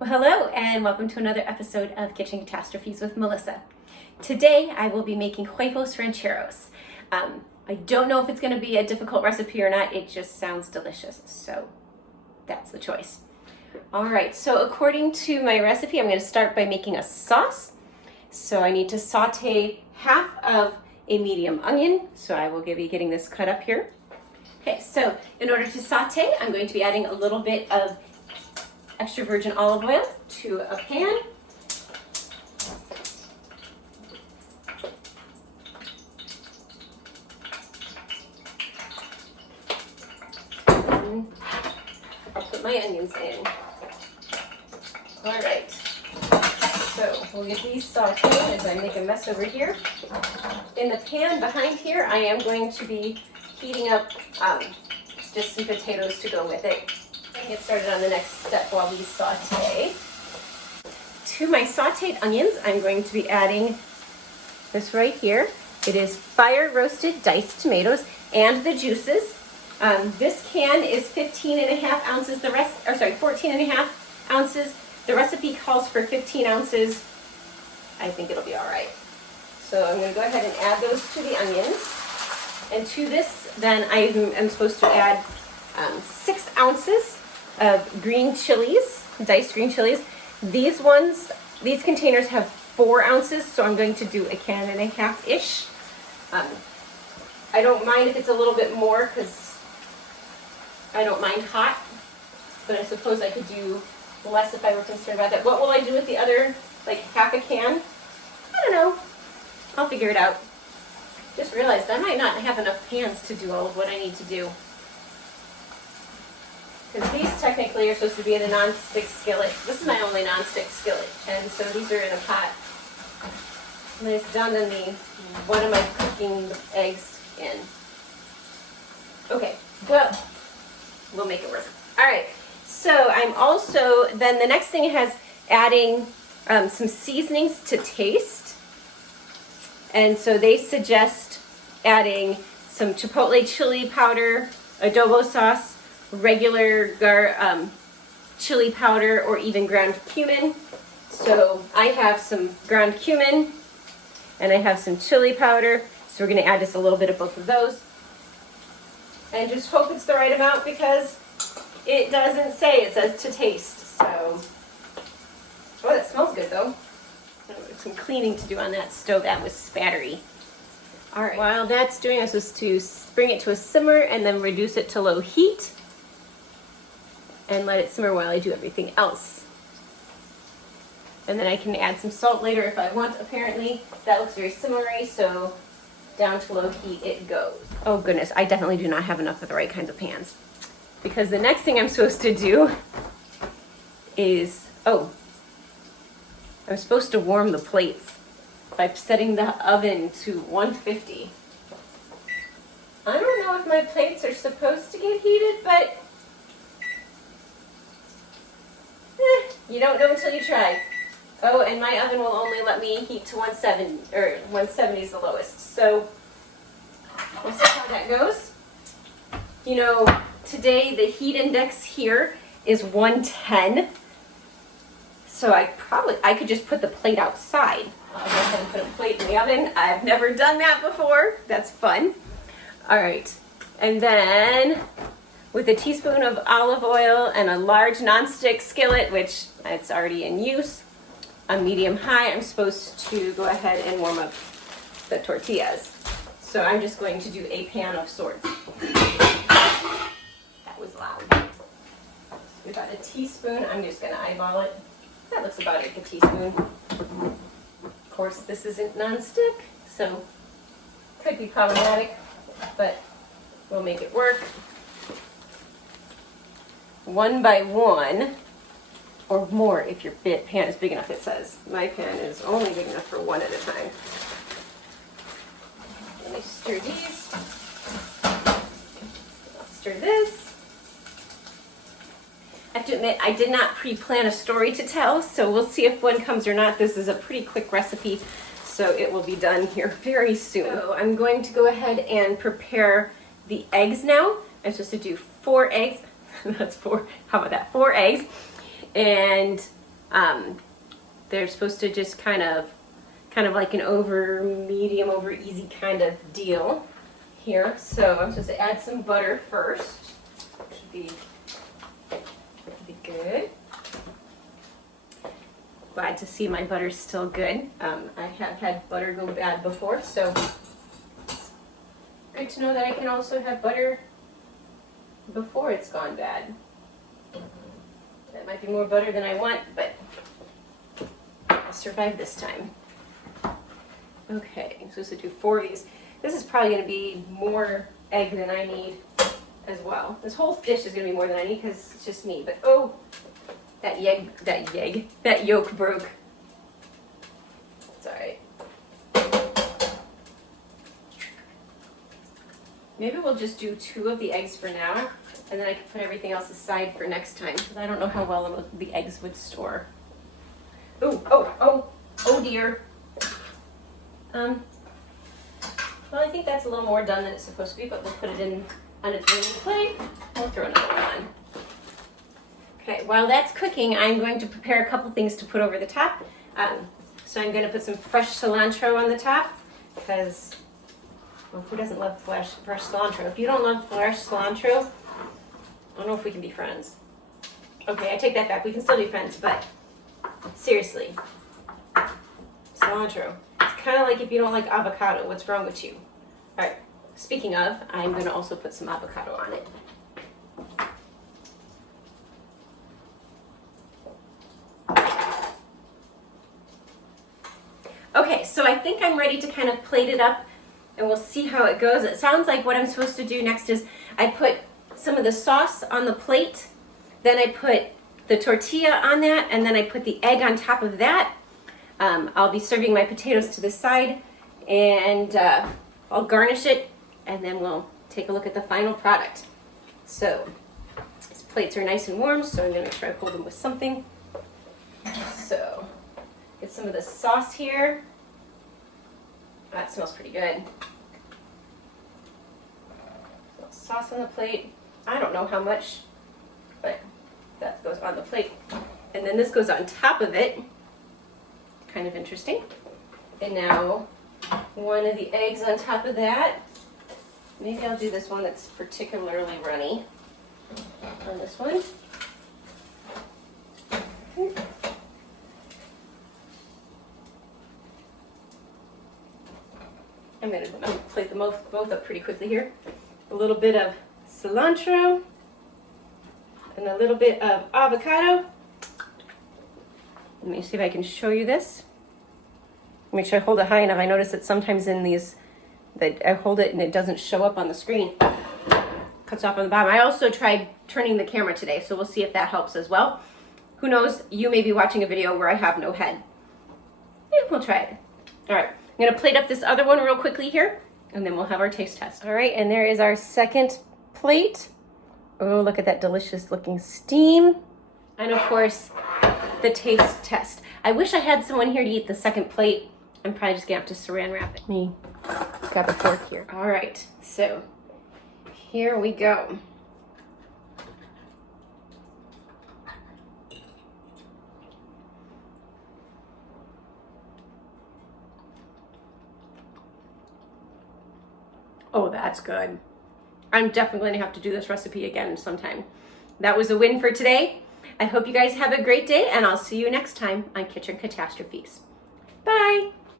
Well, hello and welcome to another episode of Kitchen Catastrophes with Melissa. Today I will be making huevos rancheros. I don't know if it's going to be a difficult recipe or not. It just sounds delicious, so that's the choice. All right, so according to my recipe, I'm going to start by making a sauce. So I need to saute half of a medium onion. So I will be getting this cut up here. Okay, so in order to saute, I'm going to be adding a little bit of extra virgin olive oil to a pan. And I'll put my onions in. All right, so we'll get these sauteed as I make a mess over here. In the pan behind here, I am going to be heating up just some potatoes to go with it. Get started on the next step while we saute. To my sauteed onions, I'm going to be adding this right here. It is fire roasted diced tomatoes and the juices. This can is 15 and a half ounces. 14 and a half ounces. The recipe calls for 15 ounces. I think it'll be all right. So I'm going to go ahead and add those to the onions. And to this, then I am supposed to add 6 ounces of green chilies, diced green chilies. These containers have 4 ounces, so I'm going to do a can and a half-ish. I don't mind if it's a little bit more because I don't mind hot, but I suppose I could do less if I were concerned about that. What will I do with the other, like half a can? I don't know. I'll figure it out. Just realized I might not have enough pans to do all of what I need to do. Because these technically are supposed to be in a non-stick skillet. This is my only non-stick skillet, and so these are in a pot. And it's done in one of my cooking eggs in. Okay, well, we'll make it work. All right, so I'm also, then the next thing has adding some seasonings to taste. And so they suggest adding some chipotle chili powder, adobo sauce, regular chili powder, or even ground cumin. So I have some ground cumin and I have some chili powder. So we're going to add just a little bit of both of those. And just hope it's the right amount because it doesn't say, it says to taste. So, oh, that smells good though. Some cleaning to do on that stove. That was spattery. All right. While that's doing, I'm supposed to bring it to a simmer and then reduce it to low heat and let it simmer while I do everything else. And then I can add some salt later if I want. Apparently, that looks very simmery, so down to low heat it goes. Oh goodness, I definitely do not have enough of the right kinds of pans. Because the next thing I'm supposed to do is, I'm supposed to warm the plates by setting the oven to 150. I don't know if my plates are supposed to get heated, but you don't know until you try. Oh, and my oven will only let me heat to 170, or 170 is the lowest. So we'll see how that goes. You know, today the heat index here is 110. So I could just put the plate outside. I'll go ahead and put a plate in the oven. I've never done that before. That's fun. All right. And then with a teaspoon of olive oil and a large nonstick skillet, which it's already in use, on medium-high, I'm supposed to go ahead and warm up the tortillas. So I'm just going to do a pan of sorts. That was loud. About a teaspoon. I'm just going to eyeball it. That looks about like a teaspoon. Of course, this isn't non-stick, so could be problematic, but we'll make it work. One by one, or more if your pan is big enough, it says. My pan is only big enough for one at a time. Let me stir these. I'll stir this. I have to admit, I did not pre-plan a story to tell, so we'll see if one comes or not. This is a pretty quick recipe, so it will be done here very soon. So I'm going to go ahead and prepare the eggs now. I'm supposed to do 4 eggs. That's 4. How about that? 4 eggs. And They're supposed to just kind of like an over medium, over easy kind of deal here. So I'm supposed to add some butter first. Should be good. Glad to see my butter's still good. I have had butter go bad before, so good to know that I can also have butter before it's gone bad. That might be more butter than I want, but I'll survive this time. Okay, I'm supposed to do 4 of these. This is probably going to be more egg than I need as well. This whole dish is going to be more than I need because it's just me. But oh, that yolk broke. It's all right. Maybe we'll just do 2 of the eggs for now, and then I can put everything else aside for next time because I don't know how well the eggs would store. Oh dear. Well, I think that's a little more done than it's supposed to be, but we'll put it in on its wooden plate. We'll throw another one on. Okay, while that's cooking, I'm going to prepare a couple things to put over the top. So I'm going to put some fresh cilantro on the top because, well, who doesn't love fresh cilantro? If you don't love fresh cilantro, I don't know if we can be friends. Okay, I take that back. We can still be friends, but seriously, cilantro. It's kind of like if you don't like avocado, what's wrong with you? All right, speaking of, I'm going to also put some avocado on it. Okay, so I think I'm ready to kind of plate it up and we'll see how it goes. It sounds like what I'm supposed to do next is I put some of the sauce on the plate, then I put the tortilla on that, and then I put the egg on top of that. I'll be serving my potatoes to the side, and I'll garnish it, and then we'll take a look at the final product. So these plates are nice and warm, so I'm going to make sure I hold them with something. So get some of the sauce here. That smells pretty good. Sauce on the plate. I don't know how much, but that goes on the plate. And then this goes on top of it. Kind of interesting. And now one of the eggs on top of that. Maybe I'll do this one that's particularly runny on this one. I'm going to plate them both up pretty quickly here. A little bit of cilantro and a little bit of avocado. Let me see if I can show you this. Make sure I hold it high enough. I notice that sometimes in these, that I hold it and it doesn't show up on the screen. Cuts off on the bottom. I also tried turning the camera today, so we'll see if that helps as well. Who knows, you may be watching a video where I have no head. Yeah, we'll try it. All right, I'm gonna plate up this other one real quickly here, and then we'll have our taste test. All right, and there is our second plate. Oh, look at that delicious looking steam. And of course, the taste test. I wish I had someone here to eat the second plate. I'm probably just gonna have to saran wrap it. Let me grab a fork here. All right, so here we go. Oh, that's good. I'm definitely gonna have to do this recipe again sometime. That was a win for today. I hope you guys have a great day, and I'll see you next time on Kitchen Catastrophes. Bye.